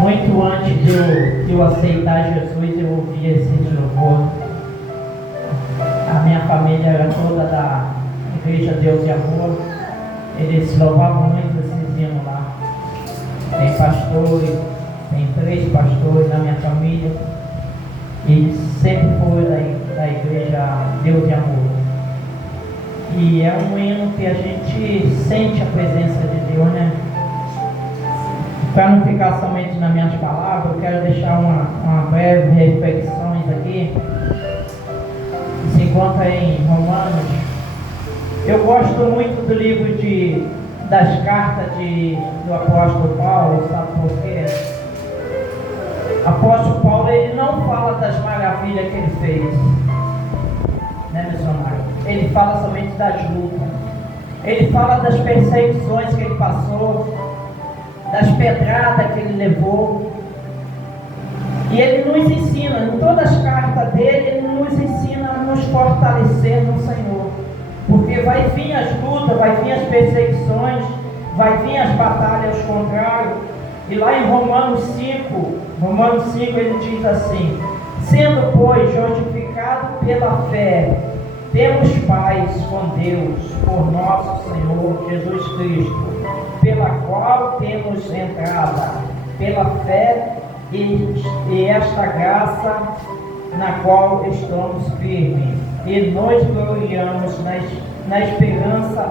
Muito antes de eu aceitar Jesus, eu ouvia esses louvores. A minha família era toda da Igreja Deus e Amor. Eles louvavam muito esses hinos lá. Tem pastores, tem 3 pastores na minha família. E sempre foi da Igreja Deus e Amor. E é um hino que a gente sente a presença de Deus, né? Para não ficar somente nas minhas palavras, eu quero deixar uma breve reflexões aqui. Se encontra em Romanos. Eu gosto muito do livro das cartas do apóstolo Paulo, sabe por quê? O apóstolo Paulo, ele não fala das maravilhas que ele fez, né, missionário? Ele fala somente das lutas. Ele fala das perseguições que ele passou, das pedradas que ele levou. E ele nos ensina, em todas as cartas dele, ele nos ensina a nos fortalecer no Senhor. Porque vai vir as lutas, vai vir as perseguições, vai vir as batalhas contrárias. E lá em Romanos 5 ele diz assim: sendo, pois, justificado pela fé, temos paz com Deus, por nosso Senhor Jesus Cristo, pela qual temos entrada pela fé e esta graça na qual estamos firmes, e nos gloriamos na esperança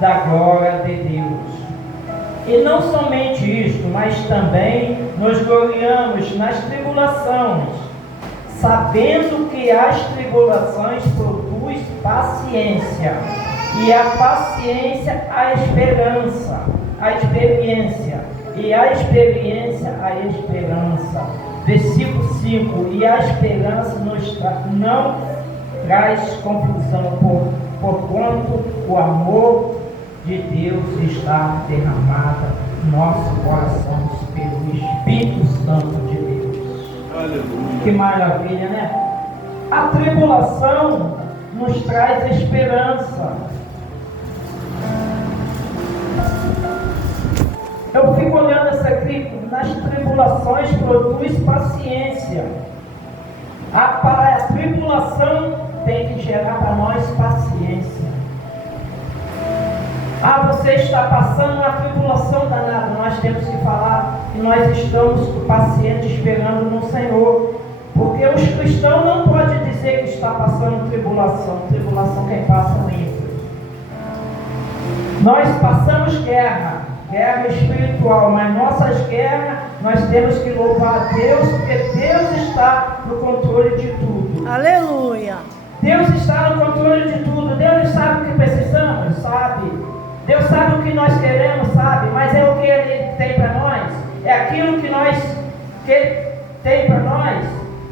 da glória de Deus. E não somente isto, mas também nos gloriamos nas tribulações, sabendo que as tribulações produzem paciência, e a paciência a esperança, a experiência, e a experiência a esperança. Versículo 5: e a esperança não traz confusão, porquanto o amor de Deus está derramado no nosso coração pelo Espírito Santo de Deus. Aleluia. Que maravilha, né? A tribulação nos traz esperança. Eu fico olhando essa aqui, nas tribulações produz paciência. A tribulação tem que gerar para nós paciência. Você está passando uma tribulação danada. Nós temos que falar que nós estamos pacientes esperando no Senhor. Porque os cristãos não podem dizer que está passando tribulação. Tribulação quem passa é o ímpio. Nós passamos guerra espiritual, mas nossas guerras nós temos que louvar a Deus, porque Deus está no controle de tudo. Aleluia! Deus está no controle de tudo. Deus sabe o que precisamos, sabe? Deus sabe o que nós queremos, sabe? Mas é o que Ele tem para nós. É aquilo que Ele tem para nós.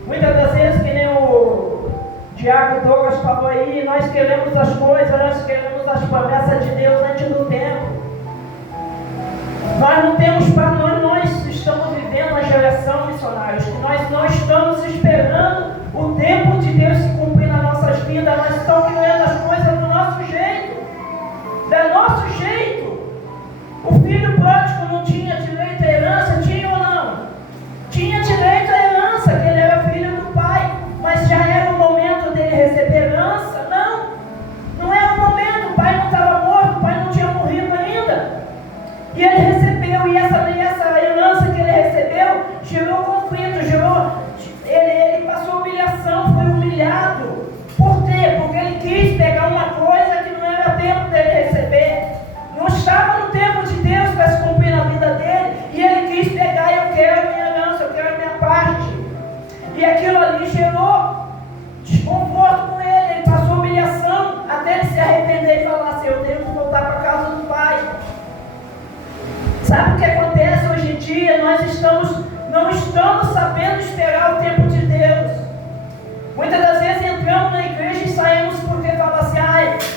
Muitas das vezes, que nem o Tiago Douglas falou aí, nós queremos as coisas, nós queremos as promessas de Deus antes do tempo. Nós não temos para nós estamos vivendo uma geração, missionários, que nós não estamos esperando o tempo de Deus se cumprir nas nossas vidas. Nós estamos querendo as coisas do nosso jeito. Do nosso jeito. O filho pródigo não tinha direito à herança, tinha ou não? Tinha direito à herança, que ele era filho do pai, mas já era o momento dele receber herança? Não era o momento. O pai não estava morto, o pai não tinha morrido ainda. E ele recebeu, e essa herança que ele recebeu gerou conflito, ele passou humilhação, foi humilhado. Por quê? Porque ele quis pegar uma coisa que não era tempo dele receber, não estava no tempo de Deus para se cumprir na vida dele, e ele quis pegar: eu quero a minha herança, eu quero a minha parte. E aquilo ali gerou desconforto com ele, ele passou humilhação, até ele se arrepender e falar assim: eu tenho que voltar para a casa do pai. Sabe o que acontece hoje em dia? Nós não estamos sabendo esperar o tempo de Deus. Muitas das vezes entramos na igreja e saímos porque fala assim: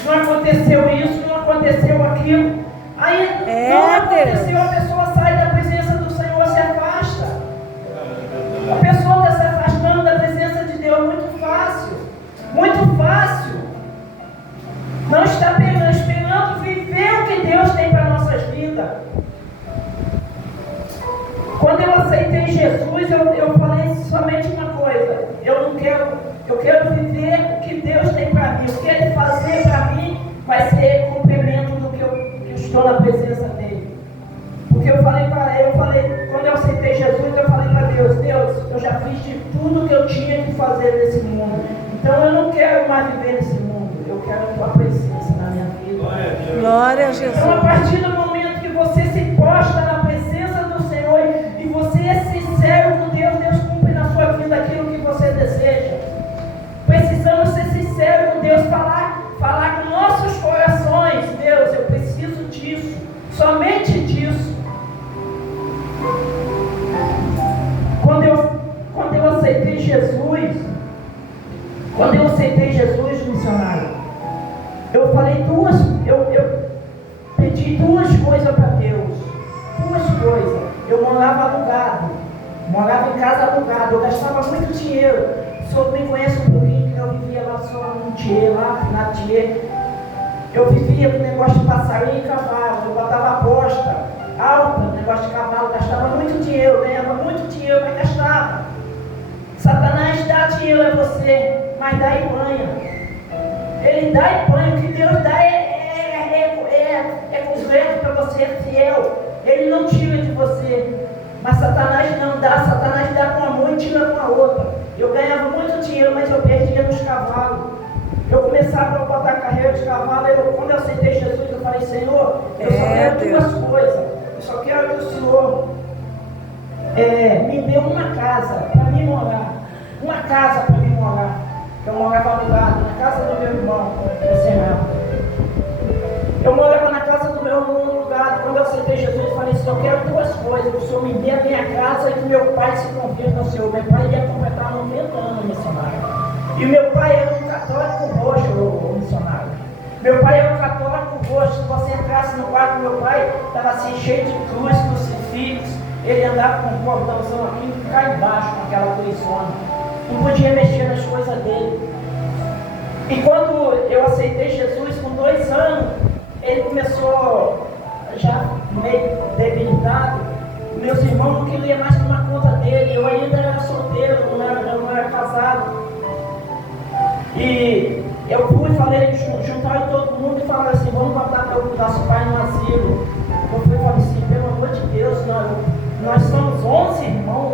não aconteceu isso, não aconteceu aquilo. Aí não aconteceu, a pessoa sai da presença do Senhor, se afasta. A pessoa está se afastando da presença de Deus muito fácil. Muito fácil. Não está esperando viver o que Deus tem para nossas vidas. Quando eu aceitei Jesus, eu falei somente uma coisa: eu quero viver o que Deus tem para mim. O que Ele fazer para mim vai ser complemento do que eu estou na presença dEle. Porque eu falei, quando eu aceitei Jesus, eu falei para Deus: Deus, eu já fiz de tudo que eu tinha que fazer nesse mundo. Então eu não quero mais viver nesse mundo. Eu quero a Tua presença na minha vida. Glória a Jesus. Então, a partir do momento que você se posta na presença do Senhor e você é sincero com Deus, Deus cumpre na sua vida aquilo que você deseja. Precisamos ser sinceros com Deus, falar com nossos corações: Deus, eu preciso disso, somente disso. Quando eu aceitei Jesus, missionário, eu pedi duas coisas para Deus. Duas coisas. Eu morava alugado, morava em casa alugada, eu gastava muito dinheiro. O senhor me conhece um pouquinho, que eu vivia lá só no Tietê, lá na Tietê. Eu vivia com negócio de passarinho e cavalo, eu botava aposta alta, negócio de cavalo, gastava muito dinheiro, ganhava muito dinheiro, mas gastava. Satanás dá dinheiro a você, mas dá e banha. Ele dá e banha. O que Deus dá é completo para você ser fiel. Ele não tira de você. Mas Satanás não dá. Satanás dá com uma mão e tira com a outra. Eu ganhava muito dinheiro, mas eu perdia nos cavalos. Eu começava a botar carreira de cavalo. Quando eu aceitei Jesus, eu falei: Senhor, eu só quero duas coisas. Eu só quero que o Senhor me dê uma casa para mim morar. Uma casa para mim morar. Eu morava alugado na casa do meu irmão, eu morava na casa do meu irmão alugado. Quando eu aceitei Jesus, eu falei: só quero duas coisas: que o Senhor me dê a minha casa e que meu pai se converta ao Senhor. Meu pai ia completar 90 anos, missionário. E meu pai era um católico roxo, missionário. Meu pai era um católico roxo. Se você entrasse no quarto do meu pai, estava assim, cheio de cruz, crucifixos. Ele andava com um cordãozão aqui e cá embaixo, com aquela cruzona. Não podia mexer nas coisas dele. E quando eu aceitei Jesus, com 2 anos, ele começou já meio debilitado. Meus irmãos não queriam mais tomar conta dele. Eu ainda era solteiro, eu não era casado. E eu falei, juntaram todo mundo e falaram assim: vamos botar nosso pai no asilo. Eu falei assim: pelo amor de Deus, nós somos 11 irmãos,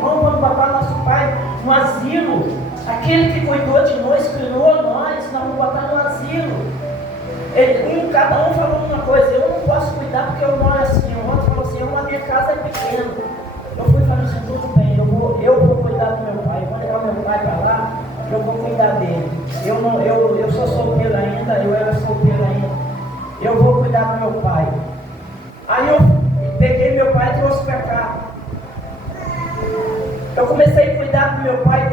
vamos botar nosso pai no asilo. Aquele que cuidou de nós, criou nós vamos botar no asilo. Cada um falou uma coisa: eu não posso cuidar porque eu moro assim. O outro falou assim: a minha casa é pequena. Eu fui falando assim: tudo bem, eu vou cuidar do meu pai, vou levar meu pai para lá, eu vou cuidar dele. Eu sou solteiro ainda, eu era solteiro ainda. Eu vou cuidar do meu pai. Aí eu peguei meu pai e trouxe para cá. Eu comecei a cuidar do meu pai.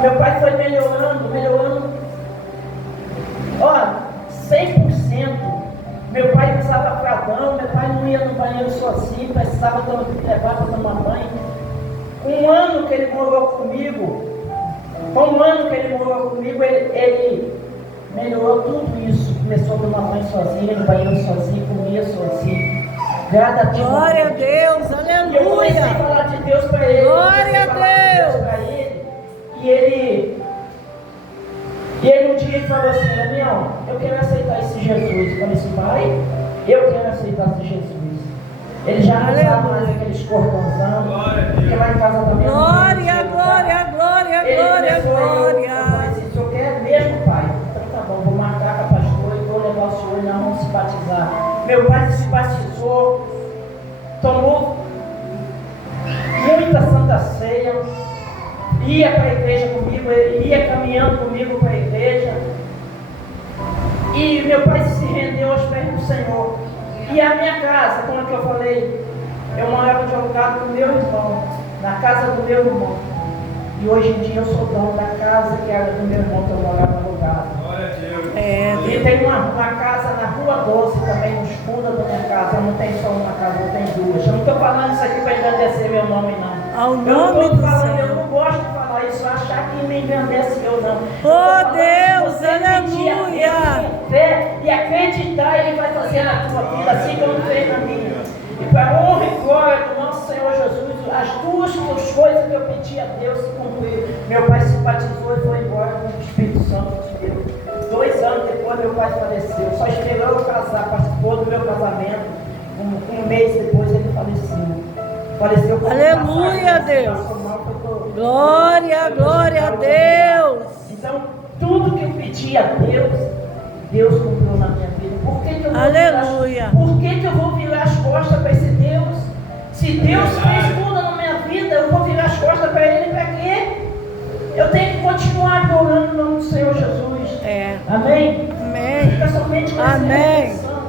Meu pai foi melhorando. Ó, 100%. Meu pai usava fradão, meu pai não ia no banheiro sozinho, precisava levar para tomar banho. Um ano que ele morou comigo, ele melhorou tudo isso. Começou a tomar banho sozinho, no banheiro sozinho, comia sozinho. Gradativamente. Glória a Deus, aleluia. E eu comecei a falar de Deus para ele. Glória a Deus. E ele um dia falou assim: Daniel, eu quero aceitar esse Jesus. Eu falei assim: pai, eu quero aceitar esse Jesus. Ele já não sabe mais aqueles cordãozão, porque lá em casa também. Glória. Eu falei assim: o senhor quer mesmo, pai? Então tá bom, vou marcar com a pastora e vou levar o senhor e nós vamos se batizar. Meu pai se batizou, tomou muita Santa Ceia, ia para a igreja comigo, ele ia caminhando comigo para a igreja. E meu pai se rendeu aos pés do Senhor. E a minha casa, como é que eu falei, eu morava de alugado com meu irmão, na casa do meu irmão. E hoje em dia eu sou dono da casa que era do meu irmão, que eu morava alugado. E tem uma casa na Rua 12 também, nos fundos da minha casa. Eu não tenho só uma casa, eu tenho 2. Eu não estou falando isso aqui para engrandecer meu nome, não. Ao nome do Senhor. Eu não gosto de falar isso, achar que me engrandece eu, não. Oh Deus, aleluia. Fé e acreditar, Ele vai fazer na tua vida, assim como fez na minha. E pedi a Deus se cumpriu. Meu pai se batizou e foi embora com o Espírito Santo de Deus. 2 anos depois meu pai faleceu. Só esperou eu casar, participou do meu casamento. Um mês depois ele faleceu. Faleceu com Aleluia, Deus. Glória, glória a Deus. Então, tudo que eu pedi a Deus, Deus cumpriu na minha vida. Por que eu vou Aleluia. por que eu vou virar as costas para esse Deus? Se Deus fez tudo na minha vida, eu vou virar as costas para Ele para quê? Eu tenho que continuar adorando o nome do Senhor Jesus. Amém? Amém. Fica somente com essa Amém. reflexão.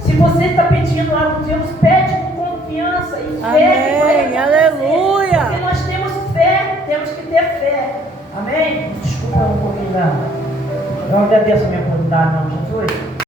Se você está pedindo algo de Deus, pede com confiança e fé. Amém. Aleluia. Porque nós temos fé, temos que ter fé. Amém? Desculpa um pouquinho, eu agradeço a minha oportunidade, não, Jesus.